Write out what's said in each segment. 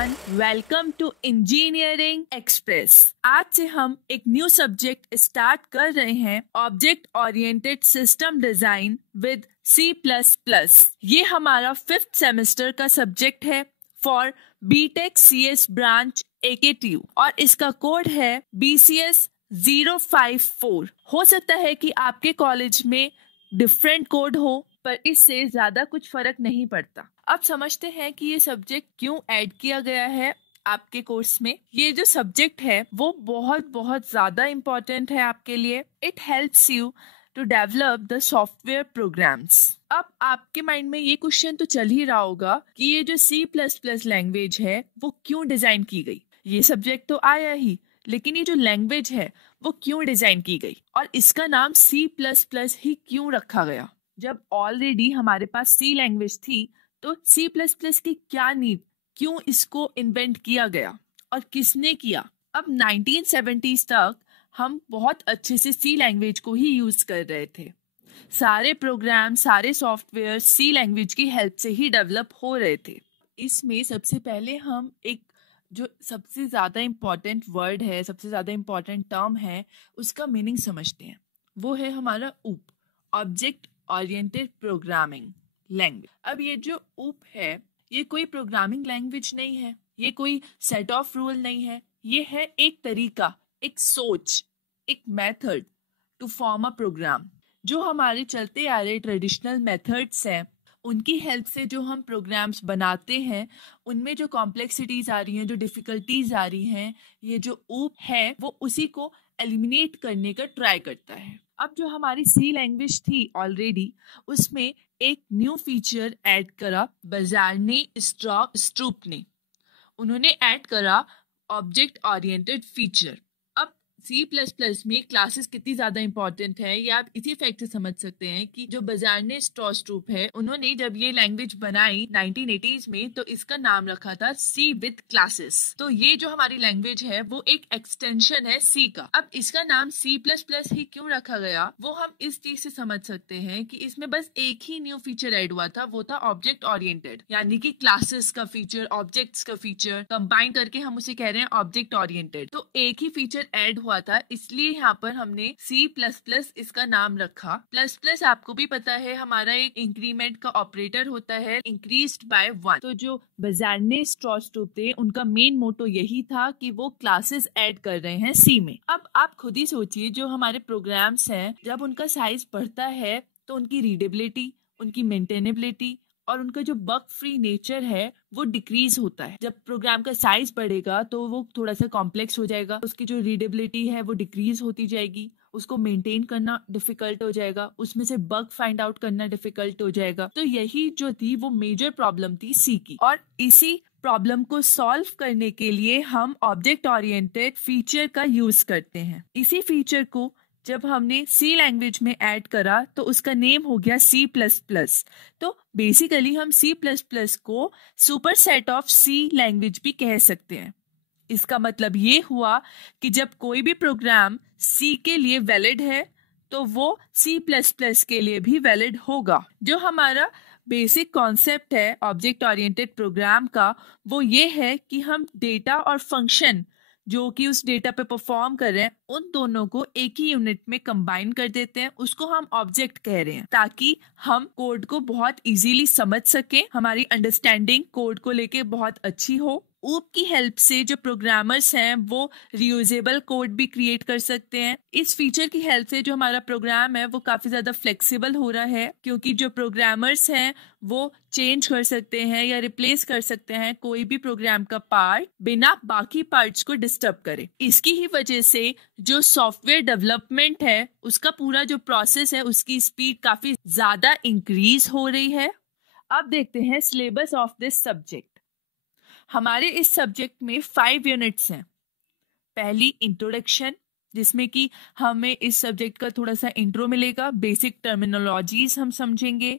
Everyone, welcome to engineering express. आज से हम एक न्यू सब्जेक्ट स्टार्ट कर रहे हैं, object oriented system design with C++। ये हमारा 5th सेमेस्टर का सब्जेक्ट है for BTech CS branch AKTU और इसका कोड है BCS 054। हो सकता है कि आपके कॉलेज में डिफरेंट कोड हो, पर इससे ज्यादा कुछ फर्क नहीं पड़ता। अब समझते हैं कि ये सब्जेक्ट क्यों ऐड किया गया है आपके कोर्स में। ये जो सब्जेक्ट है वो बहुत ज्यादा इम्पोर्टेंट है आपके लिए। It helps you to develop the software programs. अब आपके माइंड में ये क्वेश्चन तो चल ही रहा होगा कि ये जो C++ लैंग्वेज है वो क्यों डिजाइन की गई। ये सब्जेक्ट तो आया ही, लेकिन ये जो लैंग्वेज है वो क्यों डिजाइन की गई और इसका नाम C++ ही क्यों रखा गया। जब ऑलरेडी हमारे पास C लैंग्वेज थी तो C++ की क्या नीड, क्यों इसको इन्वेंट किया गया और किसने किया। अब 1970s तक हम बहुत अच्छे से C लैंग्वेज को ही यूज कर रहे थे। सारे प्रोग्राम, सारे सॉफ्टवेयर C लैंग्वेज की हेल्प से ही डेवलप हो रहे थे। इसमें सबसे पहले हम एक जो सबसे ज़्यादा इम्पॉर्टेंट वर्ड है, सबसे ज़्यादा इम्पॉर्टेंट टर्म है, उसका मीनिंग समझते हैं। वो है हमारा ऊप, ऑब्जेक्ट ओरिएंटेड प्रोग्रामिंग लैंग्वेज। अब ये जो ऊप है ये कोई प्रोग्रामिंग लैंग्वेज नहीं है, ये कोई सेट ऑफ रूल नहीं है, ये है एक तरीका, एक सोच, एक method to form a program. जो हमारे चलते आ रहे ट्रेडिशनल मेथड्स हैं उनकी हेल्प से जो हम प्रोग्राम्स बनाते हैं उनमें जो कॉम्प्लेक्सिटीज आ रही हैं, जो डिफिकल्टीज आ रही हैं, ये जो ऊप है वो उसी को एलिमिनेट करने का ट्राई करता है। अब जो हमारी C लैंग्वेज थी ऑलरेडी, उसमें एक न्यू फीचर ऐड करा बजार्ने स्ट्रूप ने। उन्होंने ऐड करा ऑब्जेक्ट ओरिएंटेड फीचर। अब C++ में क्लासेस कितनी ज्यादा इंपॉर्टेंट है ये आप इसी फैक्ट से समझ सकते हैं कि जो बजार्ने स्ट्रूप है, उन्होंने जब ये लैंग्वेज बनाई 1980s में तो इसका नाम रखा था C विद क्लासेस। तो ये जो हमारी लैंग्वेज है वो एक एक्सटेंशन है C का। अब इसका नाम C++ ही क्यों रखा गया वो हम इस चीज से समझ सकते हैं कि इसमें बस एक ही न्यू फीचर ऐड हुआ था, वो था ऑब्जेक्ट ओरिएंटेड, यानी कि क्लासेस का फीचर, ऑब्जेक्ट्स का फीचर कंबाइन करके हम उसे कह रहे हैं ऑब्जेक्ट ओरिएंटेड। तो एक ही फीचर ऐड हुआ था, इसलिए यहाँ पर हमने C++ इसका नाम रखा। प्लस प्लस आपको भी पता है हमारा एक इंक्रीमेंट का ऑपरेटर होता है, इंक्रीज्ड बाय 1। तो जो बजार्ने स्ट्रूप थे उनका मेन मोटो यही था कि वो क्लासेस ऐड कर रहे हैं C में। अब आप खुद ही सोचिए, जो हमारे प्रोग्राम्स हैं जब उनका साइज बढ़ता है तो उनकी रीडेबिलिटी, उनकी मेंटेनेबिलिटी और उनका जो बग फ्री नेचर है वो डिक्रीज होता है। जब प्रोग्राम का साइज बढ़ेगा तो वो थोड़ा सा कॉम्प्लेक्स हो जाएगा, उसकी जो रीडेबिलिटी है वो डिक्रीज होती जाएगी, उसको मेंटेन करना डिफिकल्ट हो जाएगा, उसमें से बग फाइंड आउट करना डिफिकल्ट हो जाएगा। तो यही जो थी वो मेजर प्रॉब्लम थी C की, और इसी प्रॉब्लम को सॉल्व करने के लिए हम ऑब्जेक्ट ओरिएंटेड फीचर का यूज करते हैं। इसी फीचर को जब हमने C लैंग्वेज में ऐड करा तो उसका नेम हो गया C++। तो बेसिकली हम C++ को super set of C language भी कह सकते हैं। इसका मतलब ये हुआ कि जब कोई भी प्रोग्राम C के लिए वैलिड है तो वो C++ के लिए भी वैलिड होगा। जो हमारा बेसिक कॉन्सेप्ट है ऑब्जेक्ट ओरिएंटेड प्रोग्राम का वो ये है कि हम डेटा और फंक्शन जो कि उस डेटा पे परफॉर्म कर रहे हैं उन दोनों को एक ही यूनिट में कंबाइन कर देते हैं, उसको हम ऑब्जेक्ट कह रहे हैं, ताकि हम कोड को बहुत इजीली समझ सकें, हमारी अंडरस्टैंडिंग कोड को लेके बहुत अच्छी हो। ऊप की हेल्प से जो प्रोग्रामर्स हैं वो रियूजेबल कोड भी क्रिएट कर सकते हैं। इस फीचर की हेल्प से जो हमारा प्रोग्राम है वो काफी ज्यादा फ्लेक्सिबल हो रहा है, क्योंकि जो प्रोग्रामर्स हैं वो चेंज कर सकते हैं या रिप्लेस कर सकते हैं कोई भी प्रोग्राम का पार्ट बिना बाकी पार्ट्स को डिस्टर्ब करे। इसकी ही वजह से जो सॉफ्टवेयर डेवलपमेंट है उसका पूरा जो प्रोसेस है उसकी स्पीड काफी ज्यादा इंक्रीज हो रही है। अब देखते हैं सिलेबस ऑफ दिस सब्जेक्ट। हमारे इस सब्जेक्ट में 5 यूनिट्स हैं। पहली इंट्रोडक्शन, जिसमें कि हमें इस सब्जेक्ट का थोड़ा सा इंट्रो मिलेगा, बेसिक टर्मिनोलॉजीज हम समझेंगे।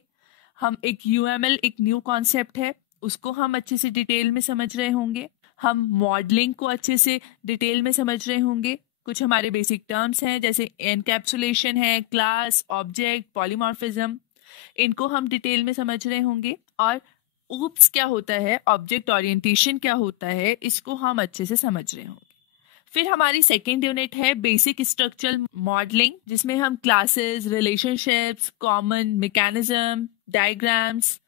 हम एक UML, एक न्यू कॉन्सेप्ट है, उसको हम अच्छे से डिटेल में समझ रहे होंगे। हम मॉडलिंग को अच्छे से डिटेल में समझ रहे होंगे। कुछ हमारे बेसिक टर्म्स हैं जैसे एनकैप्सुलेशन है, क्लास, ऑब्जेक्ट, पॉलीमॉर्फिज्म, इनको हम डिटेल में समझ रहे होंगे। और ऊप्स क्या होता है, ऑब्जेक्ट ओरिएंटेशन क्या होता है, इसको हम अच्छे से समझ रहे होंगे। फिर हमारी सेकेंड यूनिट है बेसिक स्ट्रक्चरल मॉडलिंग, जिसमें हम classes, relationships, common mechanism, diagrams,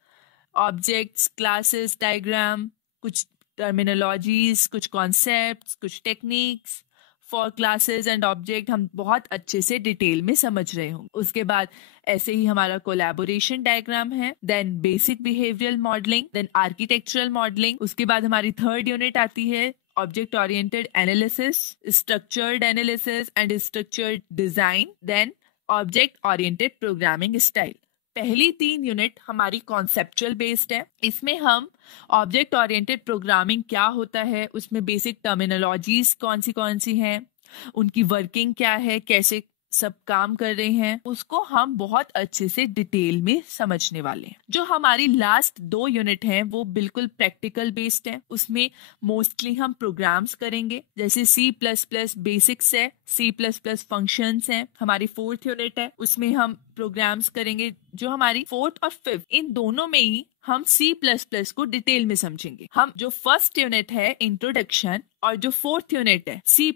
objects, classes, diagram, कुछ टर्मिनोलॉजीज, कुछ कॉन्सेप्ट्स, कुछ techniques for classes and object हम बहुत अच्छे से डिटेल में समझ रहे होंगे। उसके बाद ऐसे ही हमारा कोलैबोरेशन डायग्राम है, then basic behavioural modelling, then architectural modelling. उसके बाद हमारी थर्ड यूनिट आती है object oriented analysis, structured analysis and structured design, then object oriented programming style. पहली 3 यूनिट हमारी कॉन्सेप्चुअल बेस्ड है। इसमें हम ऑब्जेक्ट ओरिएंटेड प्रोग्रामिंग क्या होता है, उसमें बेसिक टर्मिनोलॉजीज कौन सी हैं, उनकी वर्किंग क्या है, कैसे सब काम कर रहे हैं, उसको हम बहुत अच्छे से डिटेल में समझने वाले हैं। जो हमारी लास्ट 2 यूनिट हैं वो बिल्कुल प्रैक्टिकल बेस्ड है। उसमें मोस्टली हम प्रोग्राम्स करेंगे, जैसे C++ बेसिक्स है, C++ फंक्शंस है। हमारी 4th यूनिट है, उसमें हम प्रोग्राम्स करेंगे। जो हमारी 4th और 5th इन दोनों में ही हम C++ को डिटेल में समझेंगे। हम जो फर्स्ट यूनिट है इंट्रोडक्शन और जो 4th यूनिट है C++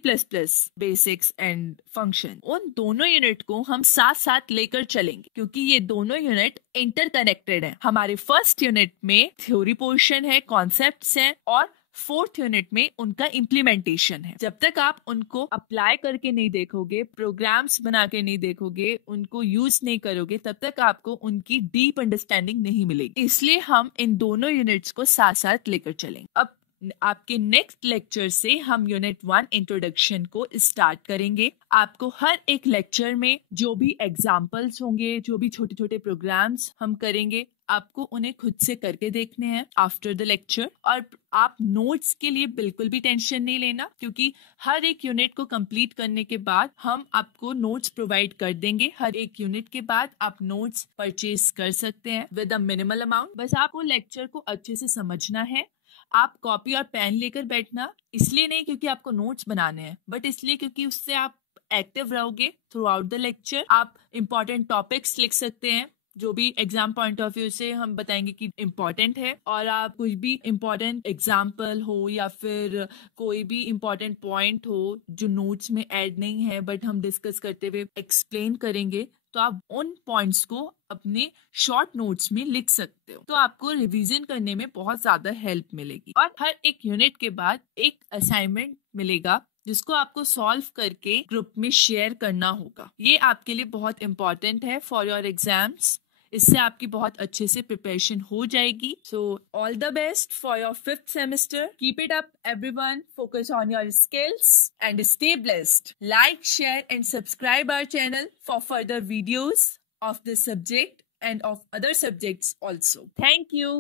बेसिक्स एंड फंक्शन, उन दोनों यूनिट को हम साथ साथ लेकर चलेंगे, क्योंकि ये दोनों यूनिट इंटरकनेक्टेड है। हमारे फर्स्ट यूनिट में थ्योरी पोर्शन है, कॉन्सेप्ट्स हैं, और 4th यूनिट में उनका इम्प्लीमेंटेशन है। जब तक आप उनको अप्लाई करके नहीं देखोगे, प्रोग्राम्स बना के नहीं देखोगे, उनको यूज नहीं करोगे, तब तक आपको उनकी डीप अंडरस्टैंडिंग नहीं मिलेगी। इसलिए हम इन दोनों यूनिट्स को साथ साथ लेकर चलेंगे। अब आपके नेक्स्ट लेक्चर से हम यूनिट 1 इंट्रोडक्शन को स्टार्ट करेंगे। आपको हर एक लेक्चर में जो भी एग्जाम्पल्स होंगे, जो भी छोटे छोटे प्रोग्राम्स हम करेंगे, आपको उन्हें खुद से करके देखने हैं आफ्टर द लेक्चर। और आप नोट्स के लिए बिल्कुल भी टेंशन नहीं लेना, क्योंकि हर एक यूनिट को कंप्लीट करने के बाद हम आपको नोट्स प्रोवाइड कर देंगे। हर एक यूनिट के बाद आप नोट्स परचेज कर सकते हैं विद अ मिनिमल अमाउंट। बस आपको लेक्चर को अच्छे से समझना है। आप कॉपी और पेन लेकर बैठना, इसलिए नहीं क्योंकि आपको नोट्स बनाने हैं, बट इसलिए क्योंकि उससे आप एक्टिव रहोगे थ्रू आउट द लेक्चर। आप इंपॉर्टेंट टॉपिक्स लिख सकते हैं, जो भी एग्जाम पॉइंट ऑफ व्यू से हम बताएंगे कि इम्पोर्टेंट है, और आप कुछ भी इम्पोर्टेंट एग्जाम्पल हो या फिर कोई भी इम्पोर्टेंट पॉइंट हो जो नोट्स में ऐड नहीं है बट हम डिस्कस करते हुए एक्सप्लेन करेंगे, तो आप उन पॉइंट्स को अपने शॉर्ट नोट्स में लिख सकते हो। तो आपको रिवीजन करने में बहुत ज्यादा हेल्प मिलेगी। और हर एक यूनिट के बाद एक असाइनमेंट मिलेगा जिसको आपको सॉल्व करके ग्रुप में शेयर करना होगा। ये आपके लिए बहुत इंपॉर्टेंट है फॉर योर एग्जाम्स। इससे आपकी बहुत अच्छे से प्रिपरेशन हो जाएगी। So all the best for your 5th semester. Keep it up everyone, focus on your skills and stay blessed. Like, share and subscribe our channel for further videos of this subject and of other subjects also. Thank you.